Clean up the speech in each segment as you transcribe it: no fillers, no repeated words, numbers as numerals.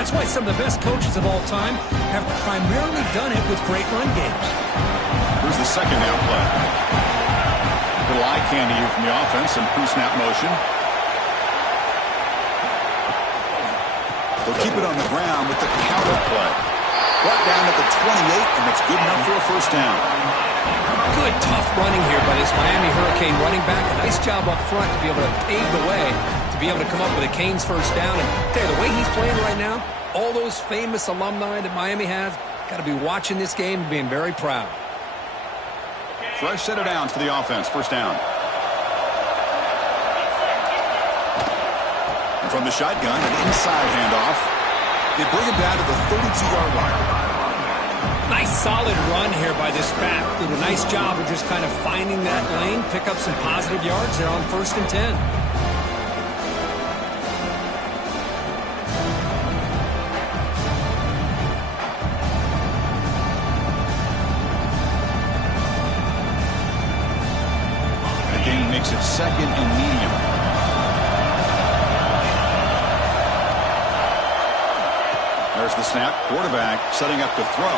That's why some of the best coaches of all time have primarily done it with great run games. Here's the second down play. Little eye candy here from the offense and pre-snap motion. They'll keep it on the ground with the counter play. Brought down at the 28, and that's good enough for a first down. Good, tough running here by this Miami Hurricane running back. A nice job up front to be able to pave the way, to be able to come up with a Canes first down. And tell you, the way he's playing right now, all those famous alumni that Miami has, got to be watching this game and being very proud. Fresh set of downs for the offense. First down. And from the shotgun, an inside handoff. They bring him down to the 32-yard line. Nice solid run here by this back. Did a nice job of just kind of finding that lane, pick up some positive yards there on 1st and 10. The gain makes it 2nd and medium. There's the snap. Quarterback setting up to throw.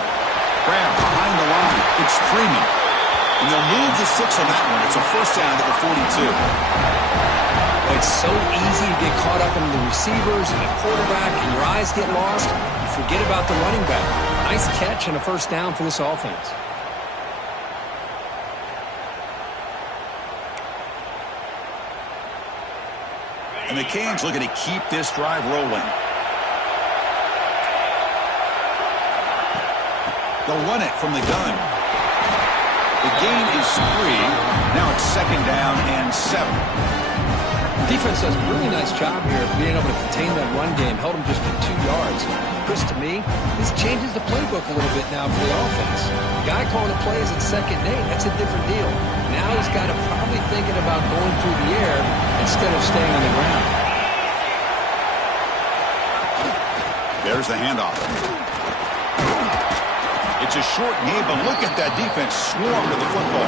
Graham behind the line. It's Freeman. And they'll move the 6 on that one. It's a first down to the 42. It's so easy to get caught up in the receivers and the quarterback, and your eyes get lost. You forget about the running back. Nice catch and a first down for this offense. And the Canes looking to keep this drive rolling. They'll run it from the gun. The gain is 3. Now it's 2nd down and 7. The defense does a really nice job here of being able to contain that run game. Held them just to 2 yards. Chris, to me, this changes the playbook a little bit now for the offense. The guy calling the plays at 2nd and 8, that's a different deal. Now he's got to probably thinking about going through the air instead of staying on the ground. There's the handoff. It's a short game, but look at that defense swarm to the football.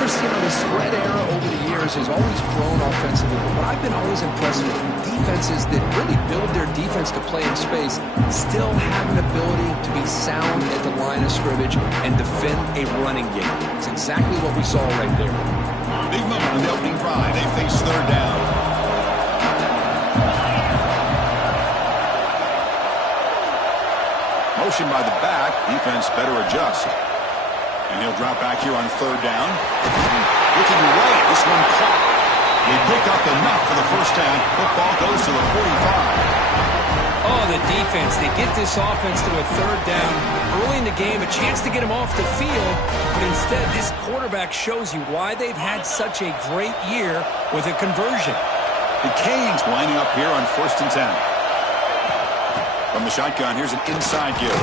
Chris, you know, the spread era over the years has always grown offensively, but what I've been always impressed with defenses that really build their defense to play in space still have an ability to be sound at the line of scrimmage and defend a running game. It's exactly what we saw right there. Big moment on the opening drive. They face 3rd down. Motion by the back. Defense better adjust. And he'll drop back here on 3rd down. Looking right. This one caught. They pick up enough for the first down. Football goes to the 45. Oh, the defense. They get this offense to a 3rd down. Early in the game, a chance to get him off the field. But instead, this quarterback shows you why they've had such a great year with a conversion. The Canes lining up here on 1st and 10. From the shotgun, here's an inside give.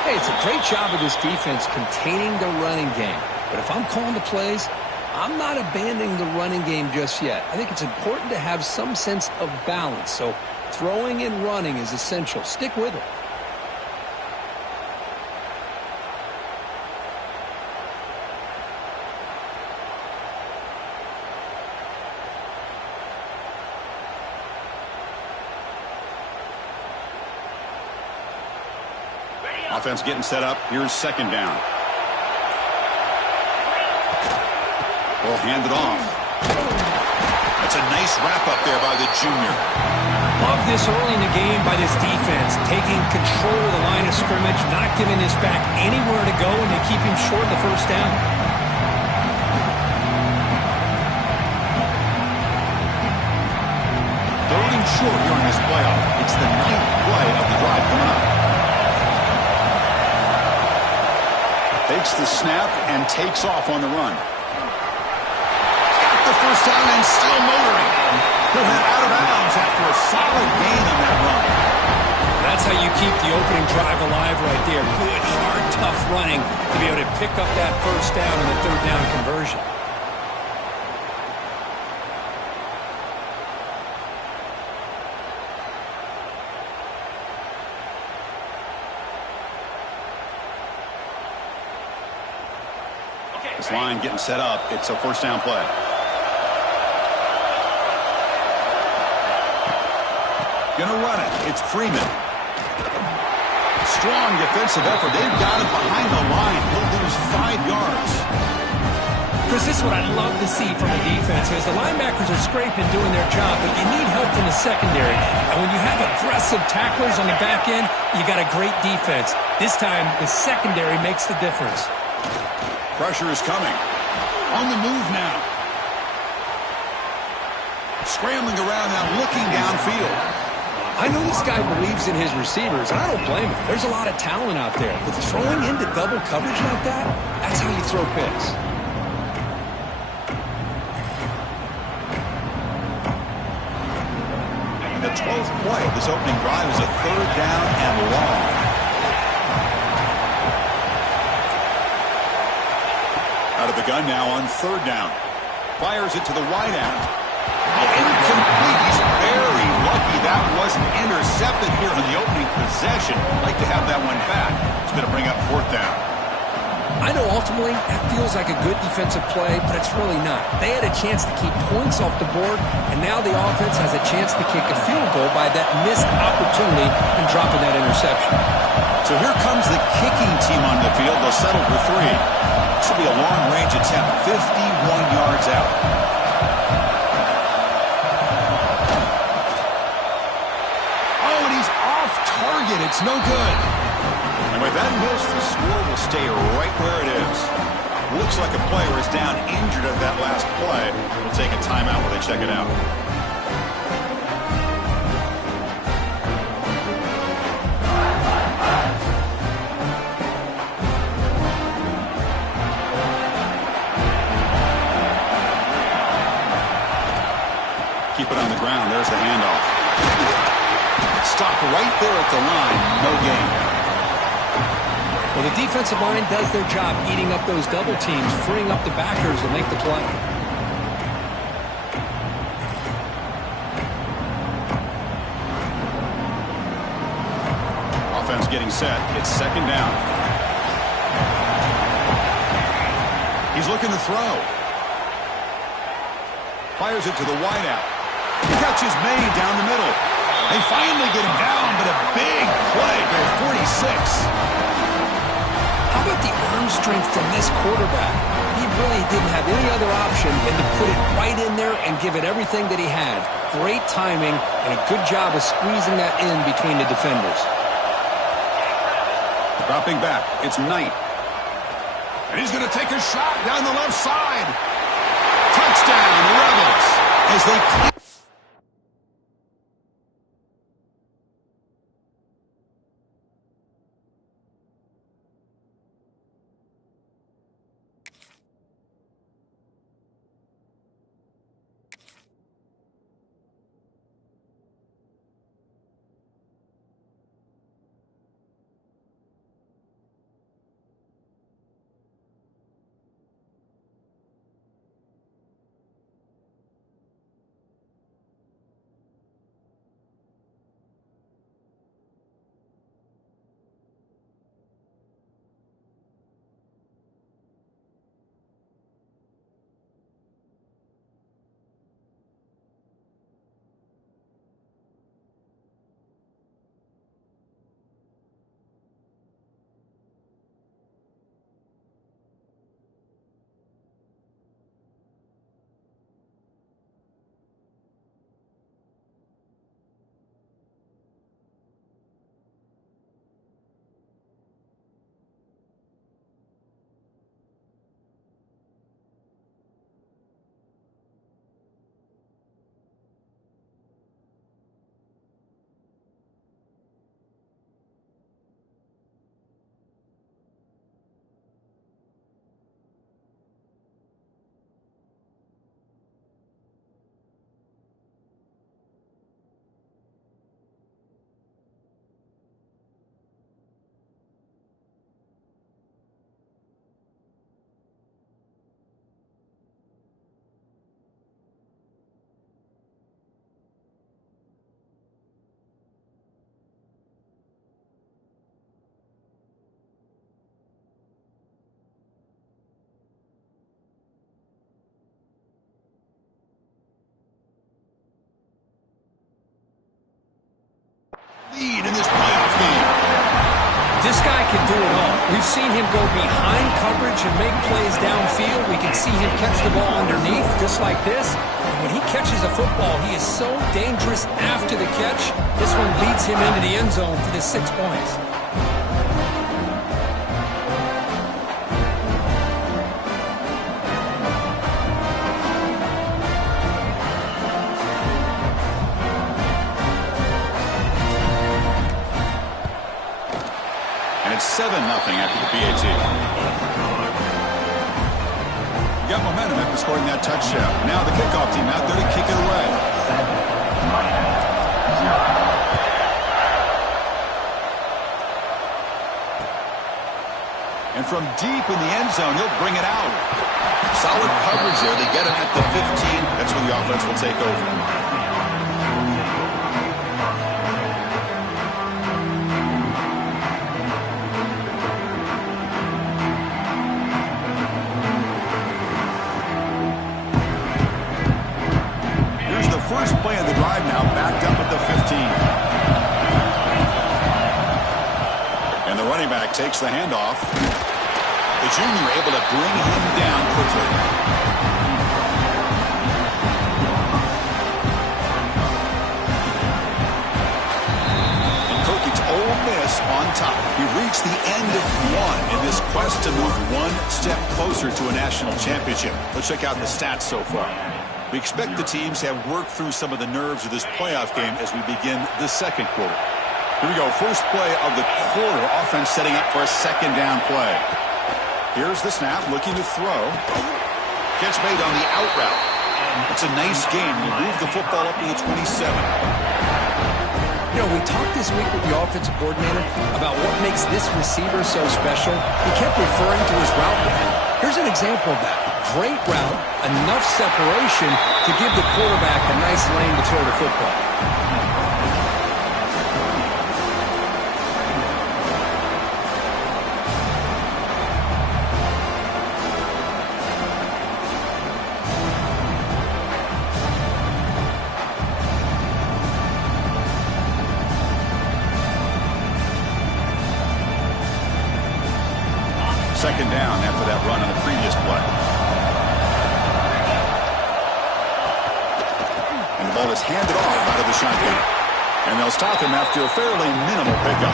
Hey, it's a great job of this defense containing the running game. But if I'm calling the plays, I'm not abandoning the running game just yet. I think it's important to have some sense of balance. So throwing and running is essential. Stick with it. Offense getting set up. Here's 2nd down. They'll hand it off. That's a nice wrap-up there by the junior. Love this early in the game by this defense. Taking control of the line of scrimmage, not giving this back anywhere to go, and they keep him short of the first down. Third and short here in this playoff. It's the 9th play of the drive coming up. Takes the snap and takes off on the run. Got the first down and still motoring. He'll head out of bounds after a solid gain on that run. That's how you keep the opening drive alive right there. Good, hard, tough running to be able to pick up that first down and the 3rd down conversion. This line getting set up. It's a first down play. Gonna run it. It's Freeman. Strong defensive effort. They've got him behind the line. He'll lose 5 yards. Chris, this is what I love to see from a defense is the linebackers are scraping, doing their job, but you need help from the secondary. And when you have aggressive tacklers on the back end, you got a great defense. This time, the secondary makes the difference. Pressure is coming. On the move now. Scrambling around now, looking downfield. I know this guy believes in his receivers, and I don't blame him. There's a lot of talent out there. But throwing into double coverage like that, that's how you throw picks. The 12th play of this opening drive is a 3rd down and long. Out of the gun now on 3rd down. Fires it to the wide out. Incomplete. He's very lucky that wasn't intercepted here in the opening possession. Like to have that one back. It's going to bring up 4th down. I know ultimately that feels like a good defensive play, but it's really not. They had a chance to keep points off the board, and now the offense has a chance to kick a field goal by that missed opportunity and dropping that interception. So here comes the kicking team on the field. They'll settle for 3. This will be a long-range attempt, 51 yards out. Oh, and he's off target. It's no good. And with that miss, the score will stay right where it is. Looks like a player is down injured at that last play. We'll take a timeout while they check it out. Keep it on the ground. There's the handoff. Stop right there at the line. No gain. Well, the defensive line does their job eating up those double teams, freeing up the backers to make the play. Offense getting set. It's 2nd down. He's looking to throw. Fires it to the wideout. Catch is made down the middle. They finally get him down, but a big play for 46. How about the arm strength from this quarterback? He really didn't have any other option than to put it right in there and give it everything that he had. Great timing and a good job of squeezing that in between the defenders. Dropping back, it's Knight. And he's going to take a shot down the left side. Touchdown, Rebels, as they clear. This guy can do it all. We've seen him go behind coverage and make plays downfield. We can see him catch the ball underneath, just like this. And when he catches a football, he is so dangerous after the catch. This one leads him into the end zone for the 6 points. It's 7-0 after the PAT. You got momentum after scoring that touchdown. Now the kickoff team out there to kick it away. And from deep in the end zone, he'll bring it out. Solid coverage there. They get him at the 15. That's where the offense will take over. First play of the drive now, backed up at the 15. And the running back takes the handoff. The junior able to bring him down quickly. And Koke's Ole Miss on top. We reached the end of one in this quest to move one step closer to a national championship. Let's check out the stats so far. We expect the teams have worked through some of the nerves of this playoff game as we begin the second quarter. Here we go. First play of the quarter. Offense setting up for a second down play. Here's the snap, looking to throw. Catch made on the out route. It's a nice game. We move the football up to the 27. You know, we talked this week with the offensive coordinator about what makes this receiver so special. He kept referring to his route running. Here's an example of that. Great route, enough separation to give the quarterback a nice lane to throw the football. Second down after that run on the previous play. Ball is handed off out of the shotgun. And they'll stop him after a fairly minimal pickup.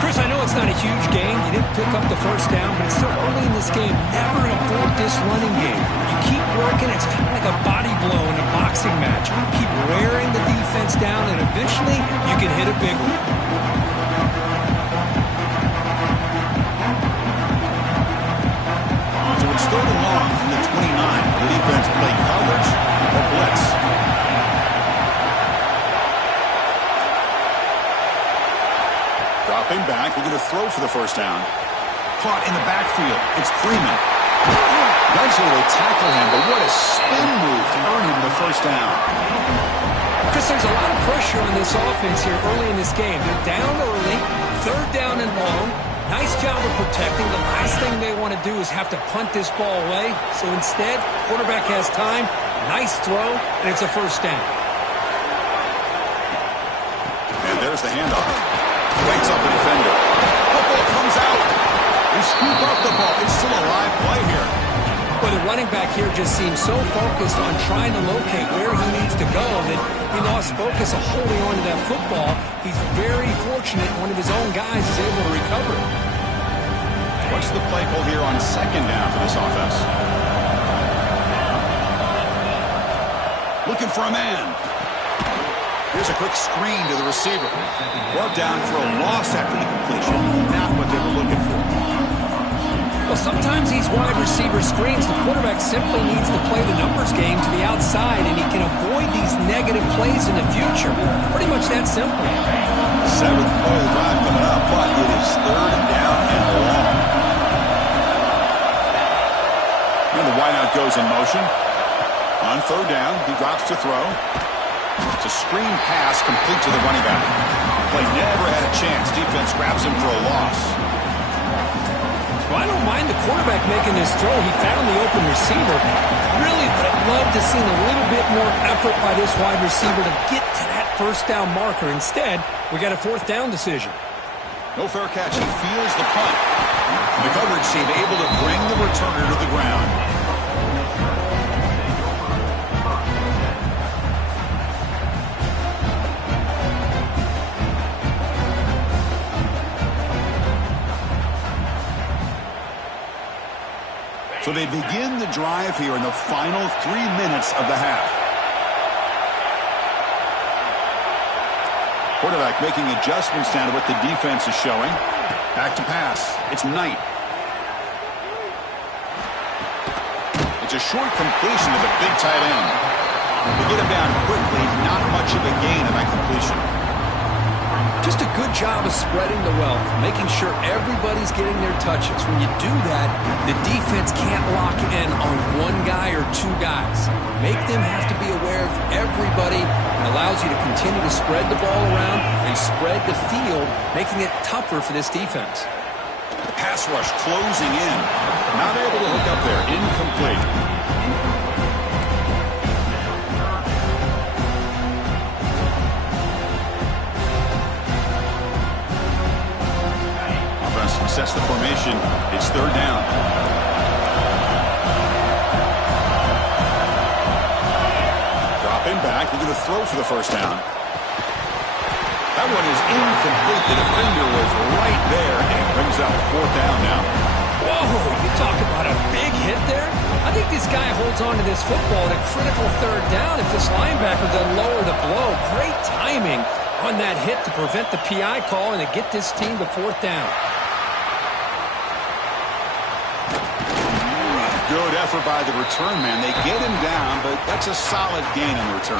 Chris, I know it's not a huge gain. You didn't pick up the first down, but it's still early in this game. Never abort this running game. You keep working. It's kind of like a body blow in a boxing match. Keep wearing the defense down, and eventually you can hit a big one. So it's third and long from the 29. The defense played coverage or blitz. Dropping back, we're going to throw for the first down. Caught in the backfield. It's Freeman. Eventually they tackle him, but what a spin move to earn him the first down. Chris, there's a lot of pressure on this offense here early in this game. They're down early, third down and long. Nice job of protecting. The last thing they want to do is have to punt this ball away. So instead, quarterback has time. Nice throw, and it's a first down. And there's the handoff. Waits up the defender. Football comes out. They scoop up the ball. It's still a live play here. Well, the running back here just seems so focused on trying to locate where he needs to go that he lost focus of holding on to that football. He's very fortunate one of his own guys is able to recover it. What's the play call here on second down for this offense? Looking for a man. Here's a quick screen to the receiver. Brought down for a loss after the completion. Not what they were looking for. Well, sometimes these wide receiver screens, the quarterback simply needs to play the numbers game to the outside, and he can avoid these negative plays in the future. Pretty much that simple. Seventh play of the drive coming up, but it is third down and long. And the wideout goes in motion. On third down, he drops to throw. It's a screen pass complete to the running back. Play never had a chance. Defense grabs him for a loss. Well, I don't mind the quarterback making this throw. He found the open receiver. Really would have loved to see a little bit more effort by this wide receiver to get to that first down marker. Instead, we got a fourth down decision. No fair catch. He feels the punt. The coverage team able to bring the returner to the ground. So they begin the drive here in the final 3 minutes of the half. Quarterback making adjustments down to what the defense is showing. Back to pass. It's Knight. It's a short completion to the big tight end. They get him down quickly. Not much of a gain on that completion. Just a good job of spreading the wealth, making sure everybody's getting their touches. When you do that, the defense can't lock in on one guy or two guys. Make them have to be aware of everybody. It allows you to continue to spread the ball around and spread the field, making it tougher for this defense. Pass rush closing in. Not able to hook up there. Incomplete. Sets the formation. It's third down. Dropping back. They're going to throw for the first down. That one is incomplete. The defender was right there, and it brings up fourth down now. Whoa, you talk about a big hit there. I think this guy holds on to this football at a critical third down if this linebacker doesn't lower the blow. Great timing on that hit to prevent the PI call and to get this team to fourth down. Good effort by the return man. They get him down, but that's a solid gain on the return.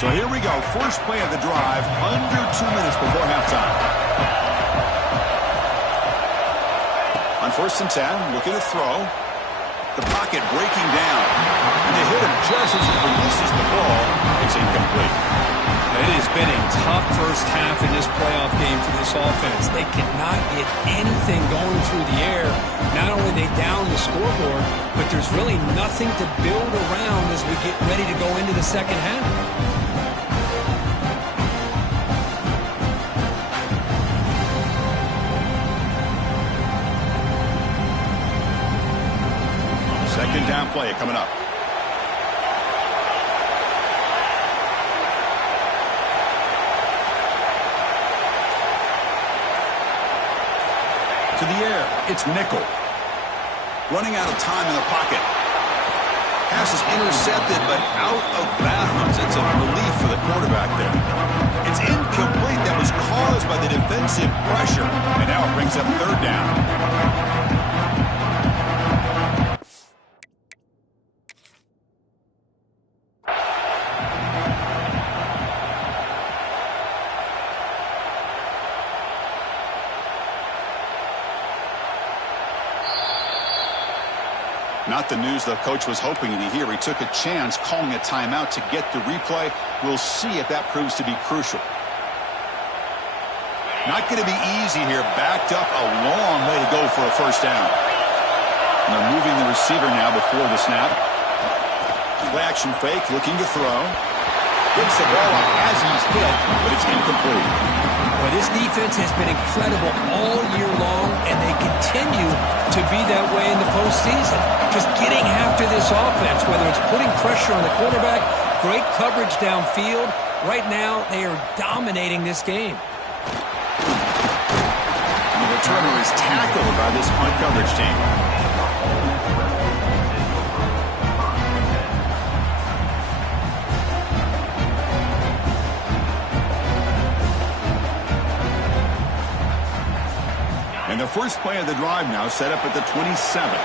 So here we go. First play of the drive, under 2 minutes before halftime. On 1st and 10, looking to throw. The pocket breaking down. And they hit him just as he releases the ball. It's incomplete. It has been a tough first half in this playoff game for this offense. They cannot get anything going through the air. Not only are they down the scoreboard, but there's really nothing to build around as we get ready to go into the second half. Second down play coming up. To the air, it's Nickel. Running out of time in the pocket. Pass is intercepted, but out of bounds. It's a relief for the quarterback there. It's incomplete. That was caused by the defensive pressure. And now it brings up third down. Not the news the coach was hoping to hear. He took a chance calling a timeout to get the replay. We'll see if that proves to be crucial. Not going to be easy here. Backed up a long way to go for a first down. And they're moving the receiver now before the snap. Play action fake, looking to throw. Gets the ball up as he's hit, but it's incomplete. Well, this defense has been incredible all year long, and they continue to be that way in the postseason. Just getting after this offense, whether it's putting pressure on the quarterback, great coverage downfield. Right now, they are dominating this game. And the returner is tackled by this punt coverage team. And the first play of the drive now set up at the 27.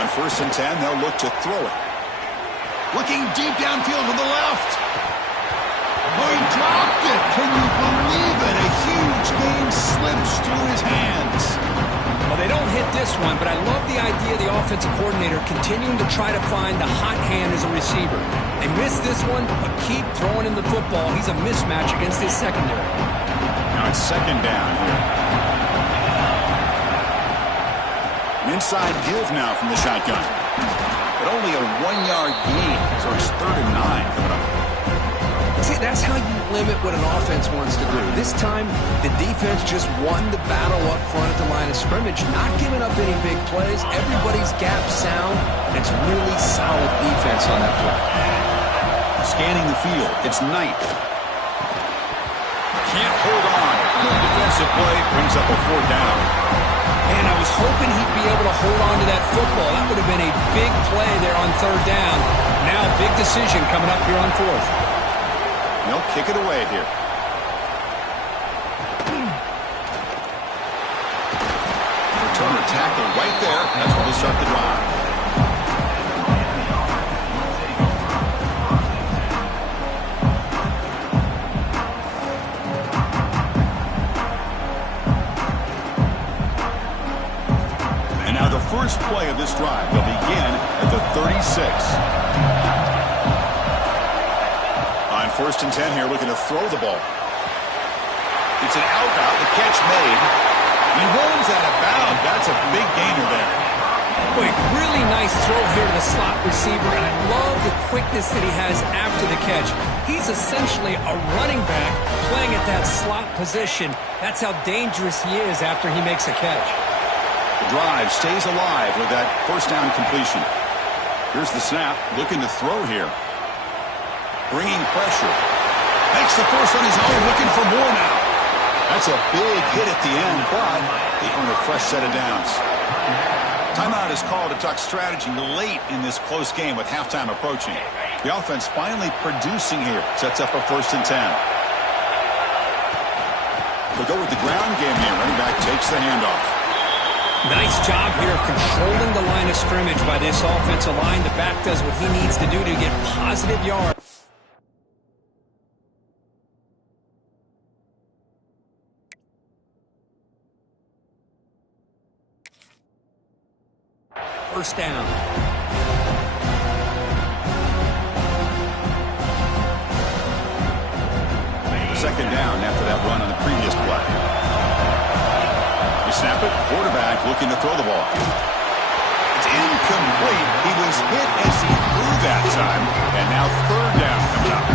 On 1st and 10, they'll look to throw it. Looking deep downfield to the left. Oh, he dropped it. Can you believe it? A huge game slips through his hands. Well, they don't hit this one, but I love the idea of the offensive coordinator continuing to try to find the hot hand as a receiver. They missed this one, but keep throwing him the football. He's a mismatch against his secondary. on second down here. An inside give now from the shotgun. But only a 1-yard gain, so it's 3rd and 9 coming up. See, that's how you limit what an offense wants to do. This time, the defense just won the battle up front at the line of scrimmage, not giving up any big plays. Everybody's gap sound, and it's really solid defense on that play. Scanning the field, it's Knight. Can't hold on. The defensive play brings up a 4th down. And I was hoping he'd be able to hold on to that football. That would have been a big play there on 3rd down. Now, big decision coming up here on 4th. They'll kick it away here. Returner tackle right there. That's where they'll start the drive. And now the first play of this drive will begin at the 36. 1st and 10 here, looking to throw the ball. It's an out route, the catch made. He runs out of bounds. That's a big gainer there. Boy, really nice throw here to the slot receiver, and I love the quickness that he has after the catch. He's essentially a running back playing at that slot position. That's how dangerous he is after he makes a catch. The drive stays alive with that 1st down completion. Here's the snap, looking to throw here. Bringing pressure. Makes the first on his own, looking for more now. That's a big hit at the end, but they earn a fresh set of downs. Timeout is called to talk strategy late in this close game with halftime approaching. The offense finally producing here. Sets up a 1st and 10. They'll go with the ground game here. Running back takes the handoff. Nice job here of controlling the line of scrimmage by this offensive line. The back does what he needs to do to get positive yards. First down. Second down after that run on the previous play. They snap it. Quarterback looking to throw the ball. It's incomplete. He was hit as he threw that time. And now 3rd down coming up.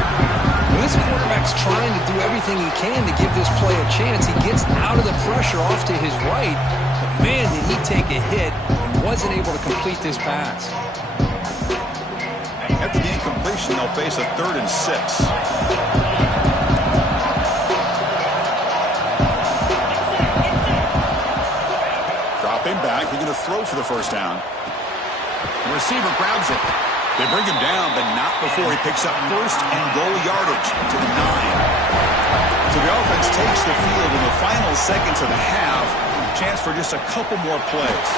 When this quarterback's trying to do everything he can to give this play a chance, he gets out of the pressure off to his right. But man, did he take a hit and wasn't able to complete this pass. After the incompletion, they'll face a 3rd and 6. Dropping back, looking to throw for the 1st down. The receiver grabs it. They bring him down, but not before he picks up 1st and goal yardage to the 9. So the offense takes the field in the final seconds of the half. Chance for just a couple more plays.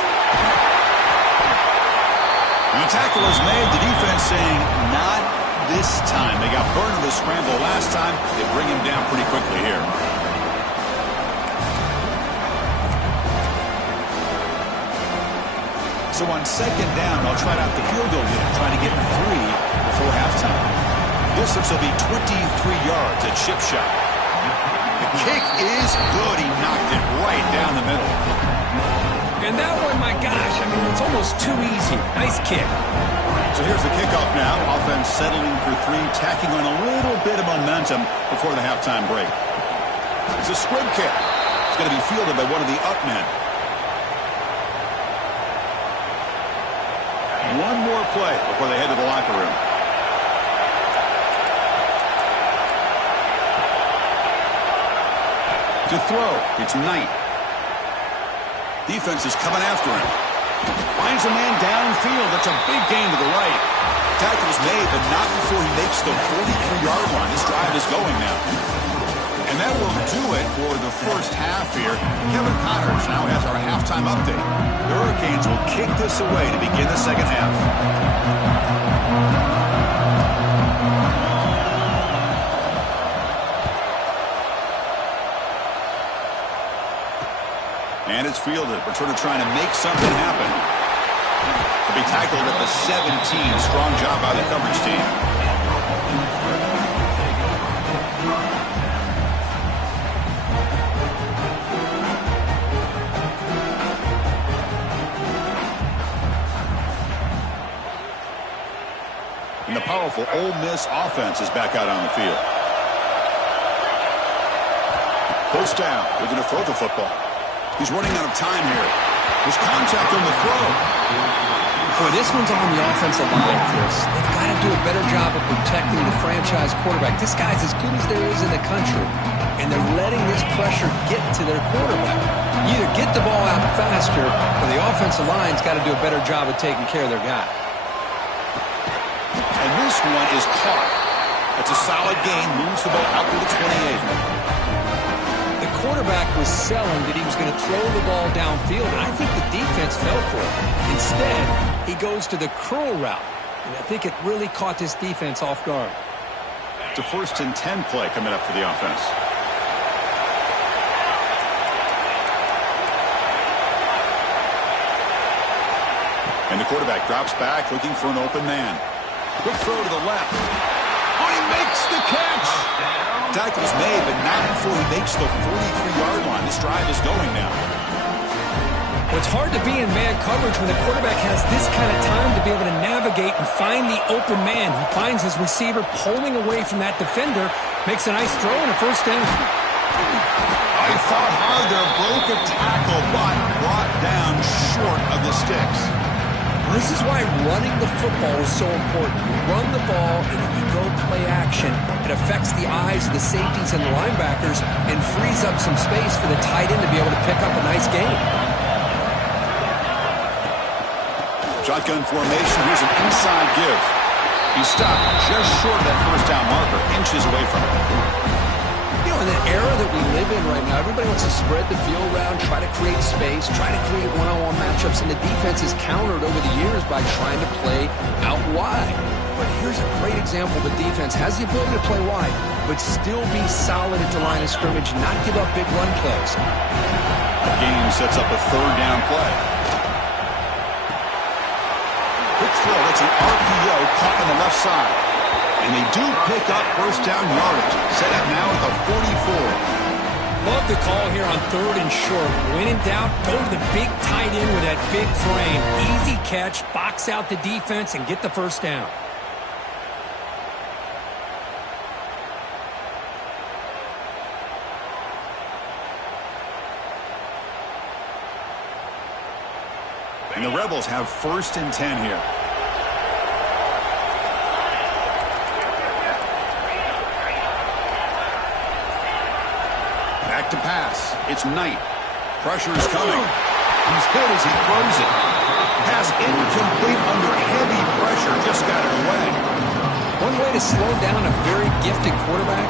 And the tackle is made. The defense saying, not this time. They got burned in the scramble last time. They bring him down pretty quickly here. So on 2nd down, they'll try out the field goal unit, trying to get 3 before halftime. This looks to be 23 yards at chip shot. The kick is good. He knocked it right down the middle. And that one, my gosh, I mean, it's almost too easy. Nice kick. So here's the kickoff now. Offense settling for 3, tacking on a little bit of momentum before the halftime break. It's a squib kick. It's going to be fielded by one of the up men. One more play before they head to the locker room. To throw, it's Knight. Defense is coming after him. Finds a man downfield. That's a big gain to the right. Tackle's made, but not before he makes the 43-yard line. This drive is going now. And that will do it for the first half here. Kevin Connors now has our halftime update. The Hurricanes will kick this away to begin the second half. And it's fielded. Returner trying to make something happen. He'll be tackled at the 17. Strong job by the coverage team. powerful Ole Miss offense is back out on the field. First down. They're going to throw the football. He's running out of time here. There's contact on the throw. Boy, this one's on the offensive line, Chris. They've got to do a better job of protecting the franchise quarterback. This guy's as good as there is in the country, and they're letting this pressure get to their quarterback. You either get the ball out faster, or the offensive line's got to do a better job of taking care of their guy. And this one is caught. It's a solid gain. Moves the ball out to the 28. The quarterback was selling that he was going to throw the ball downfield, and I think the defense fell for it. Instead, he goes to the curl route, and I think it really caught this defense off guard. It's a 1st and 10 play coming up for the offense. And the quarterback drops back, looking for an open man. Quick throw to the left. Oh, he makes the catch! Tackle's made, but not before he makes the 43-yard line. This drive is going now. Well, it's hard to be in man coverage when the quarterback has this kind of time to be able to navigate and find the open man. He finds his receiver pulling away from that defender, makes a nice throw and a first down. I fought hard there, broke a tackle, but brought down short of the sticks. This is why running the football is so important. You run the ball, and if you go play action, it affects the eyes of the safeties and the linebackers and frees up some space for the tight end to be able to pick up a nice gain. Shotgun formation. Here's an inside give. He stopped just short of that first down marker, inches away from it. You know, in the era that we live in right now, everybody wants to spread the field around, try to create space, try to create one-on-one matchups, and the defense is countered over the years by trying to play out wide. But here's a great example. The defense has the ability to play wide, but still be solid at the line of scrimmage, not give up big run plays. The game sets up a 3rd down play. Quick throw. That's an RPO caught on the left side. And they do pick up first down yardage. Set up now at the 44. Love the call here on 3rd and short. When in doubt, go to the big tight end with that big frame. Easy catch, box out the defense, and get the first down. And the Rebels have 1st and 10 here. Back to pass. It's Knight. Pressure is coming. He's hit as he throws it. Pass incomplete under heavy pressure. Just got it away. One way to slow down a very gifted quarterback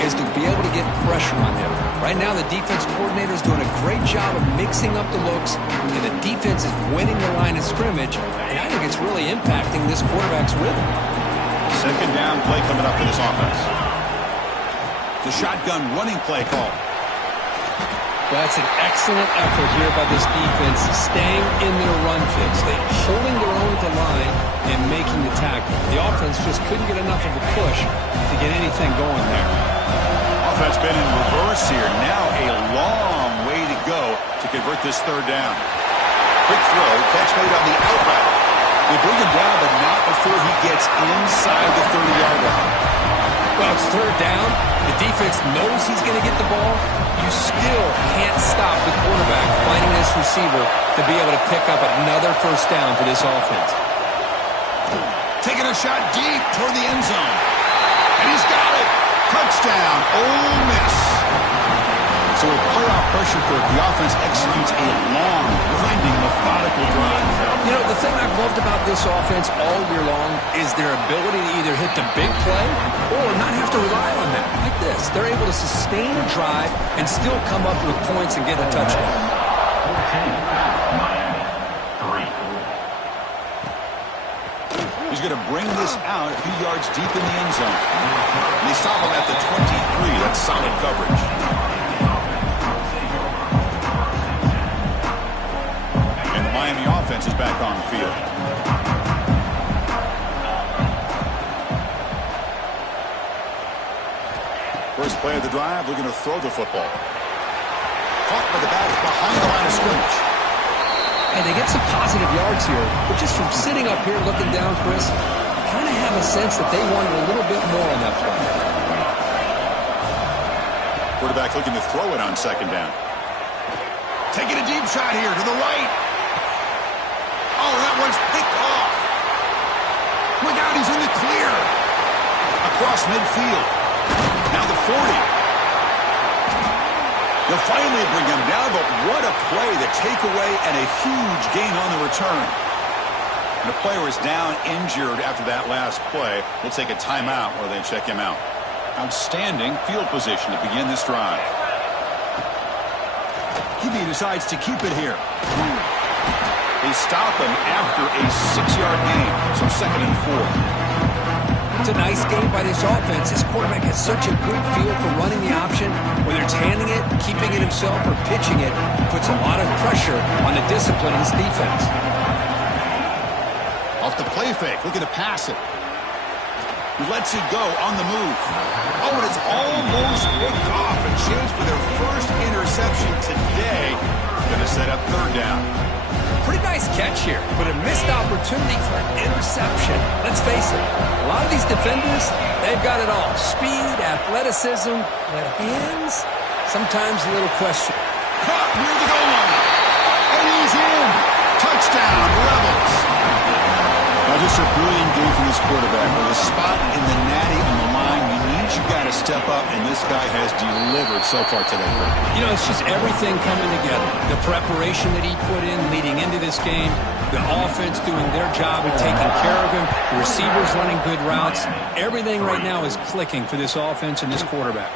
is to be able to get pressure on him. Right now, the defense coordinator is doing a great job of mixing up the looks, and the defense is winning the line of scrimmage, and I think it's really impacting this quarterback's rhythm. 2nd down play coming up for this offense. The shotgun running play call. That's an excellent effort here by this defense, staying in their run fix. They're holding their own at the line and making the tackle. The offense just couldn't get enough of a push to get anything going there. Offense been in reverse here. Now a long way to go to convert this 3rd down. Quick throw, catch made on the out route. They bring him down, but not before he gets inside the 30-yard line. Well, it's 3rd down. The defense knows he's going to get the ball. You still can't stop the quarterback finding this receiver to be able to pick up another first down for this offense. Taking a shot deep toward the end zone. And he's got it. Touchdown, Ole Miss. So with playoff pressure for it, the offense executes a long, grinding, methodical drive. You know, the thing I've loved about this offense all year long is their ability to either hit the big play or not have to rely on that. Like this, they're able to sustain a drive and still come up with points and get a touchdown. He's going to bring this out a few yards deep in the end zone. And they stop him at the 23. That's solid coverage. And the Miami offense is back on the field. First play of the drive, looking to throw the football. Caught by the back behind the line of scrimmage. And they get some positive yards here, but just from sitting up here looking down, Chris, you kind of have have a sense that they wanted a little bit more on that play. Quarterback looking to throw it on second down. Taking a deep shot here to the right. Oh, that one's picked off. Look out, he's in the clear. Across midfield. Now the 40. They'll finally bring him down, but what a play, the takeaway, and a huge gain on the return. And the player is down injured after that last play. We'll take a timeout while they check him out. Outstanding field position to begin this drive. He decides to keep it here. They stop him after a 6-yard gain, so 2nd and 4. It's a nice game by this offense. This quarterback has such a good feel for running the option. Whether it's handing it, keeping it himself, or pitching it, puts a lot of pressure on the discipline of this defense. Off the play fake, looking to pass it. He lets it go on the move. Oh, and it's almost picked off. A chance for their first interception today. Going to set up 3rd down. Pretty nice catch here, but a missed opportunity for an interception. Let's face it, a lot of these defenders, they've got it all. Speed, athleticism, but hands, sometimes a little question. Caught near the goal line. And he's in. Touchdown, Rebels. Now, just a brilliant game from this quarterback. With a spot in the natty on the line, you got to step up, and this guy has delivered so far today. You know, it's just everything coming together. The preparation that he put in leading into this game, the offense doing their job of taking care of him, the receivers running good routes. Everything right now is clicking for this offense and this quarterback.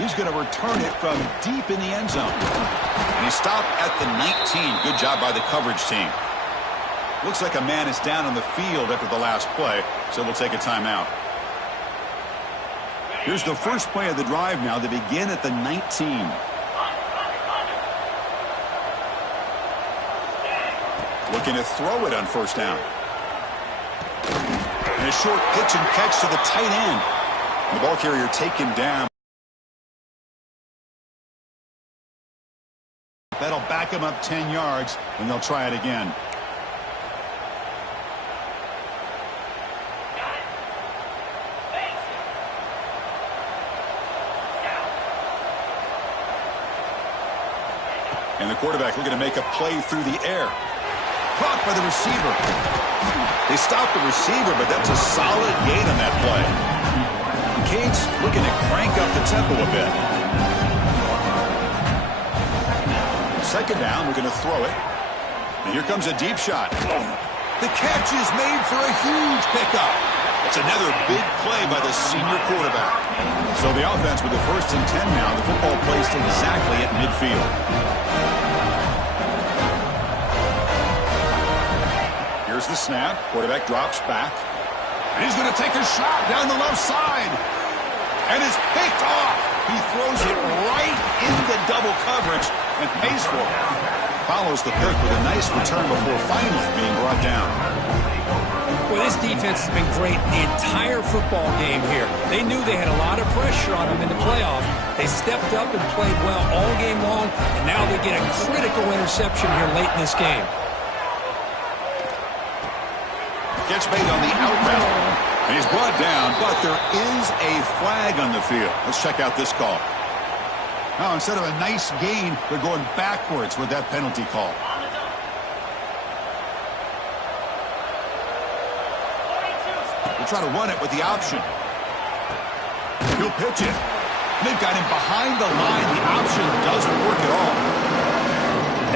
He's going to return it from deep in the end zone. And he stopped at the 19. Good job by the coverage team. Looks like a man is down on the field after the last play, so we'll take a timeout. Here's the first play of the drive now. They begin at the 19. Looking to throw it on 1st down. And a short pitch and catch to the tight end. And the ball carrier taken down. That'll back him up 10 yards, and they'll try it again. And the quarterback looking to make a play through the air. Caught by the receiver. They stop the receiver, but that's a solid gain on that play. Cates looking to crank up the tempo a bit. 2nd down, we're going to throw it. And here comes a deep shot. The catch is made for a huge pickup. It's another big play by the senior quarterback. So the offense with the 1st and 10 now. The football placed exactly at midfield. Here's the snap. Quarterback drops back. And he's going to take a shot down the left side. And it's picked off. He throws it right into double coverage and pays for it. Follows the pick with a nice return before finally being brought down. Well, this defense has been great the entire football game here. They knew they had a lot of pressure on them in the playoff. They stepped up and played well all game long, and now they get a critical interception here late in this game. Catch made on the out route. And he's brought down, but there is a flag on the field. Let's check out this call. Now, instead of a nice gain, they're going backwards with that penalty call. They'll try to run it with the option. He'll pitch it. They've got him behind the line. The option doesn't work at all.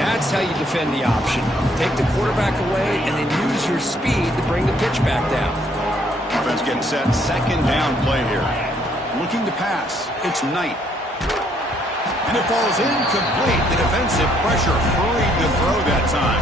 That's how you defend the option. Take the quarterback away and then use your speed to bring the pitch back down. Offense getting set. 2nd down play here. Looking to pass. It's Knight. And it falls incomplete. The defensive pressure hurried to throw that time.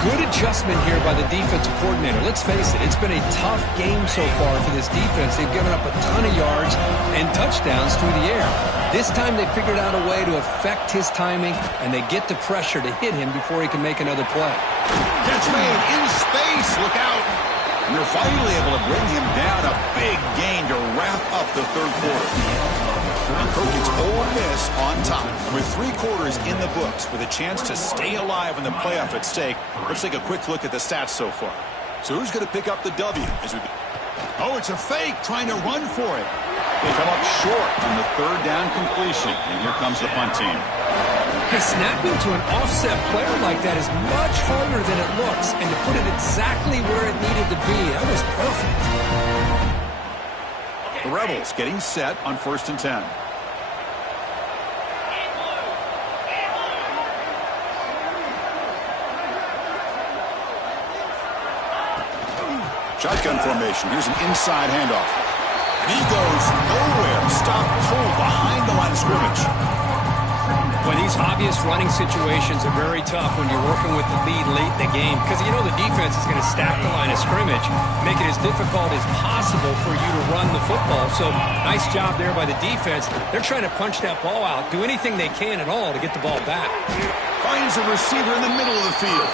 Good adjustment here by the defensive coordinator. Let's face it, it's been a tough game so far for this defense. They've given up a ton of yards and touchdowns through the air. This time they figured out a way to affect his timing, and they get the pressure to hit him before he can make another play. Catch made in space. Look out. And they're finally able to bring him down. A big gain to wrap up the 3rd quarter. And Perkins Ole Miss on top. With 3 quarters in the books, with a chance to stay alive in the playoff at stake, let's take a quick look at the stats so far. So who's going to pick up the W? Oh, it's a fake, trying to run for it. They come up short on the third down completion, and here comes the punt team. Hey, snapping to an offset player like that is much harder than it looks, and to put it exactly where it needed to be, that was perfect. The Rebels getting set on 1st and 10. Shotgun formation. Here's an inside handoff. And he goes nowhere. Stop cold behind the line of scrimmage. Well, these obvious running situations are very tough when you're working with the lead late in the game because you know the defense is going to stack the line of scrimmage, make it as difficult as possible for you to run the football. So nice job there by the defense. They're trying to punch that ball out, do anything they can at all to get the ball back. Finds a receiver in the middle of the field.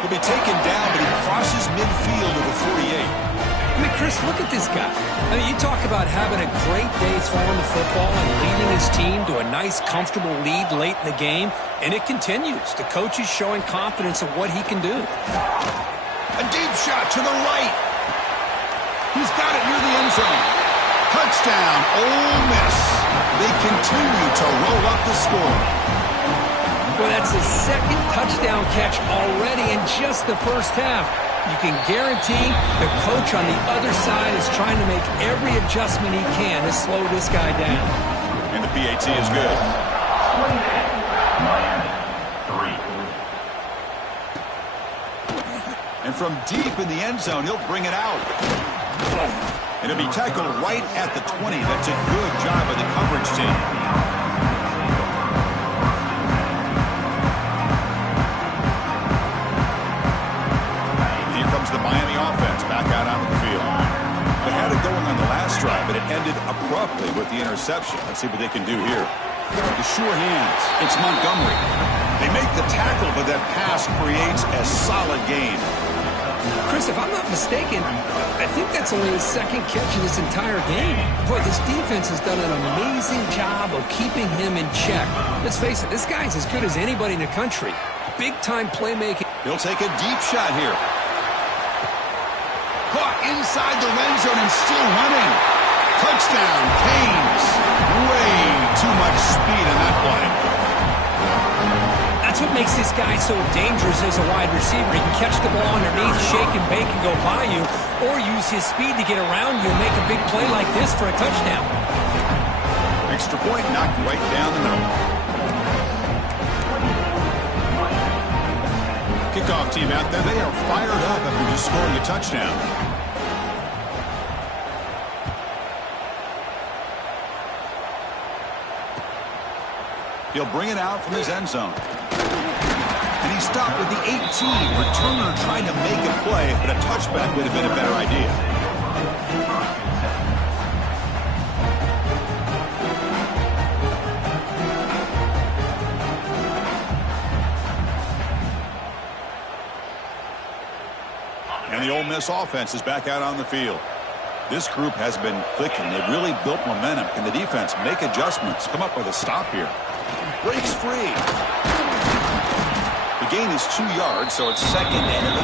He'll be taken down, but he crosses midfield to the 48. I mean, Chris, look at this guy. I mean, you talk about having a great day throwing the football and leading his team to a nice, comfortable lead late in the game, and it continues. The coach is showing confidence of what he can do. A deep shot to the right. He's got it near the end zone. Touchdown, Ole Miss. They continue to roll up the score. Well, that's his second touchdown catch already in just the first half. You can guarantee the coach on the other side is trying to make every adjustment he can to slow this guy down. And the PAT is good. And from deep in the end zone, he'll bring it out. And it'll be tackled right at the 20. That's a good job by the coverage team. The Miami offense back out onto the field. They had it going on the last drive, but it ended abruptly with the interception. Let's see what they can do here. The sure hands. It's Montgomery. They make the tackle, but that pass creates a solid gain. Chris, if I'm not mistaken, I think that's only his second catch of this entire game. Boy, this defense has done an amazing job of keeping him in check. Let's face it, this guy's as good as anybody in the country. Big-time playmaking. He'll take a deep shot here. Caught inside the red zone and still running. Touchdown, Canes. Way too much speed in that play. That's what makes this guy so dangerous as a wide receiver. He can catch the ball underneath, shake and bake and go by you, or use his speed to get around you and make a big play like this for a touchdown. Extra point knocked right down the middle. Kickoff team out there, they are fired up after just scoring a touchdown. He'll bring it out from his end zone. And he stopped with the 18. Returner trying to make a play, but a touchback would have been a better idea. And the Ole Miss offense is back out on the field. This group has been clicking. They've really built momentum. Can the defense make adjustments? Come up with a stop here. Breaks free. The gain is 2 yards, so it's 2nd and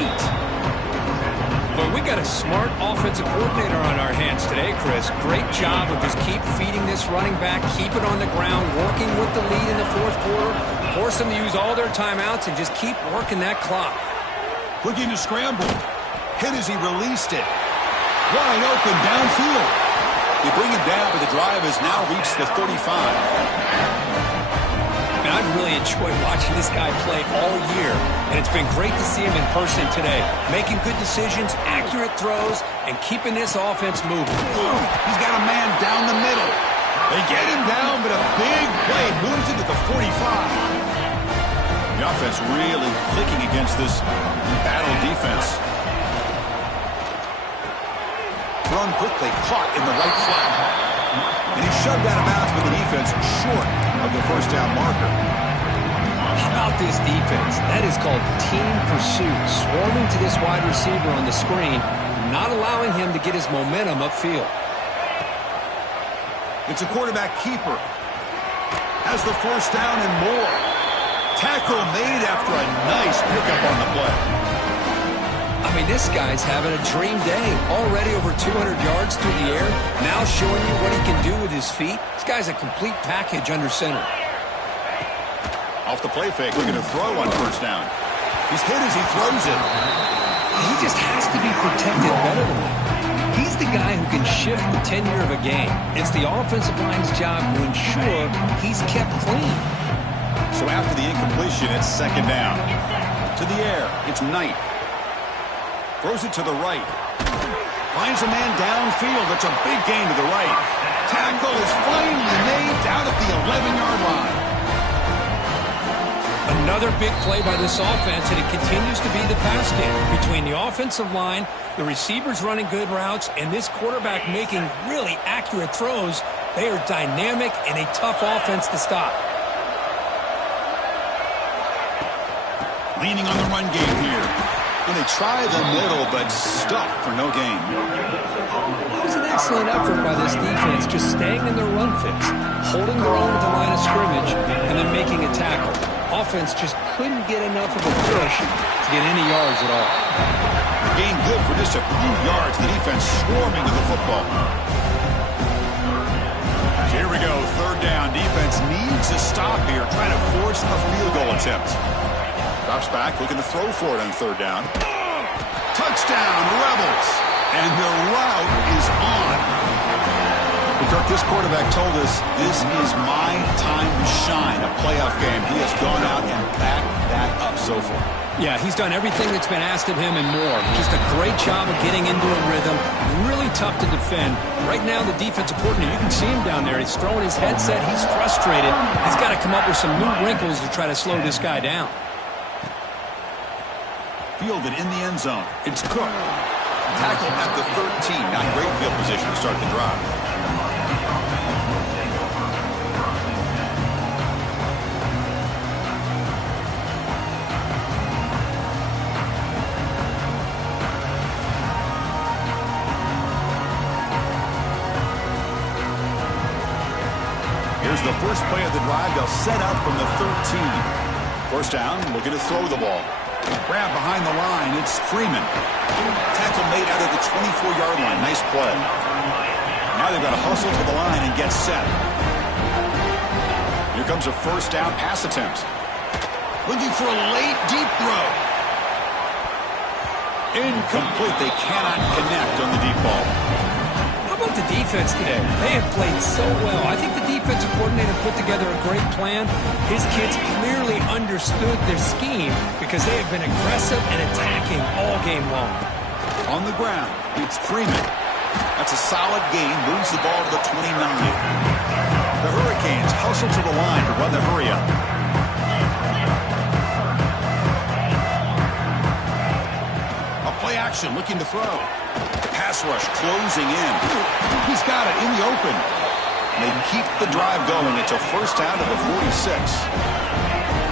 8. Well, we got a smart offensive coordinator on our hands today, Chris. Great job of just keep feeding this running back, keep it on the ground, working with the lead in the fourth quarter, force them to use all their timeouts, and just keep working that clock. Looking to scramble. Hit as he released it. Wide open downfield. They bring him down, but the drive has now reached the 35. And I've really enjoyed watching this guy play all year, and it's been great to see him in person today, making good decisions, accurate throws, and keeping this offense moving. He's got a man down the middle. They get him down, but a big play moves into the 45. The offense really clicking against this battle defense. Thrown quickly, caught in the right flat. And he's shoved out of bounds with the defense short of the first down marker. How about this defense? That is called team pursuit. Swarming to this wide receiver on the screen, not allowing him to get his momentum upfield. It's a quarterback keeper. Has the first down and more. Tackle made after a nice pickup on the play. I mean, this guy's having a dream day. Already over 200 yards through the air. Now showing you what he can do with his feet. This guy's a complete package under center. Off the play fake, looking to throw on first down. He's hit as he throws it. He just has to be protected better than that. He's the guy who can shift the tenure of a game. It's the offensive line's job to ensure he's kept clean. So after the incompletion, it's second down. To the air, it's Knight. Throws it to the right. Finds a man downfield. It's a big gain to the right. Tackle is finally made down at the 11-yard line. Another big play by this offense, and it continues to be the pass game. Between the offensive line, the receivers running good routes, and this quarterback making really accurate throws, they are dynamic and a tough offense to stop. Leaning on the run game here. And they try the middle, but stuffed for no gain. It was an excellent effort by this defense, just staying in their run fix, holding their own at the line of scrimmage, and then making a tackle. Offense just couldn't get enough of a push to get any yards at all. Gain good for just a few yards. The defense swarming to the football. So here we go, third down. Defense needs a stop here, trying to force a field goal attempt. Drops back, looking to throw for it on third down. Touchdown, Rebels! And the route is on. Kirk, this quarterback told us this is my time to shine, a playoff game. He has gone out and backed that up so far. Yeah, he's done everything that's been asked of him and more. Just a great job of getting into a rhythm. Really tough to defend. Right now, the defensive coordinator, you can see him down there. He's throwing his headset. He's frustrated. He's got to come up with some new wrinkles to try to slow this guy down. Fielded in the end zone. It's Cook. Tackled at the 13. Not great field position to start the drive. Here's the first play of the drive. They'll set up from the 13. First down, looking to throw the ball. Grab behind the line, it's Freeman. Tackle made out of the 24-yard line. Nice play. Now they've got to hustle to the line and get set. Here comes a first down pass attempt. Looking for a late, deep throw. Incomplete. They cannot connect on the deep ball. How about the defense today? They have played so well. I think the defensive coordinator put together a great plan. His kids clearly understood their scheme because they have been aggressive and attacking all game long. On the ground, it's Freeman. That's a solid gain. Moves the ball to the 29. The Hurricanes hustle to the line to run the hurry up. A play action looking to throw. Pass rush closing in. He's got it in the open. They keep the drive going. It's a first down to the 46.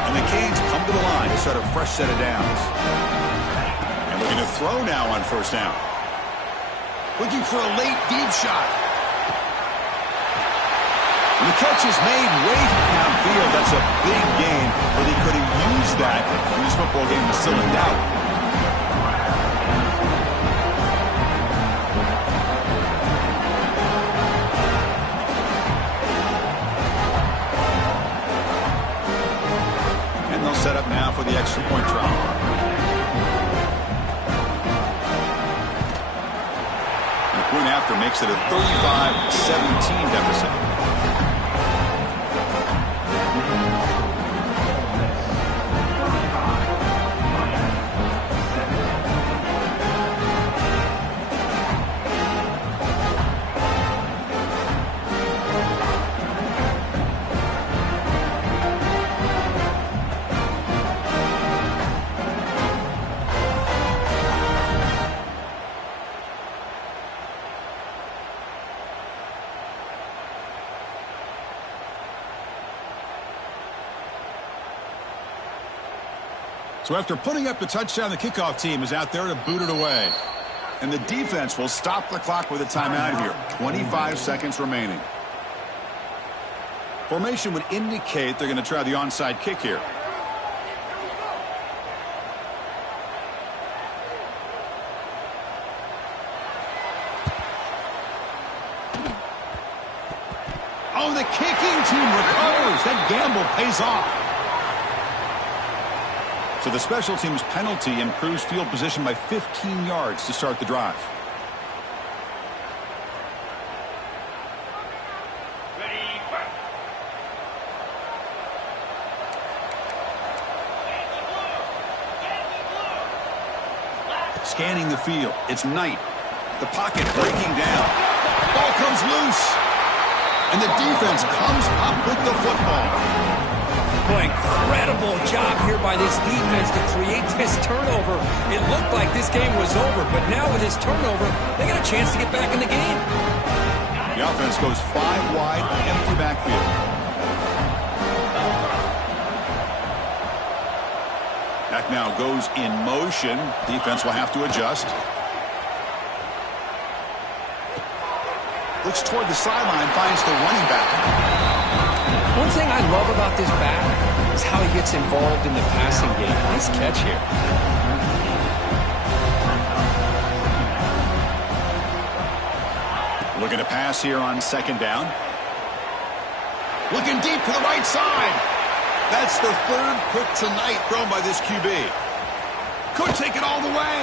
And the Canes come to the line to start a fresh set of downs. And looking to throw now on first down. Looking for a late deep shot. And the catch is made way downfield. That's a big gain, but he could have used that when this football game was still in doubt. Set up now for the extra point try. The point after makes it a 35-17 deficit. So after putting up the touchdown, the kickoff team is out there to boot it away. And the defense will stop the clock with a timeout here. 25 seconds remaining. Formation would indicate they're going to try the onside kick here. Oh, the kicking team recovers. That gamble pays off. So the special teams penalty improves field position by 15 yards to start the drive. Scanning the field. It's Knight. The pocket breaking down. Ball comes loose. And the defense comes up with the football. Boy, incredible job here by this defense to create this turnover. It looked like this game was over, but now with this turnover, they got a chance to get back in the game. The offense goes 5 wide, empty backfield. That now goes in motion. Defense will have to adjust. Looks toward the sideline, finds the running back. One thing I love about this back is how he gets involved in the passing game. Nice catch here. Looking to pass here on second down. Looking deep to the right side. That's the third pick tonight thrown by this QB. Could take it all the way.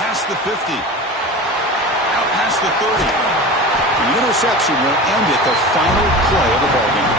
Past the 50. Out past the 30. The interception will end it, the final play of the ballgame.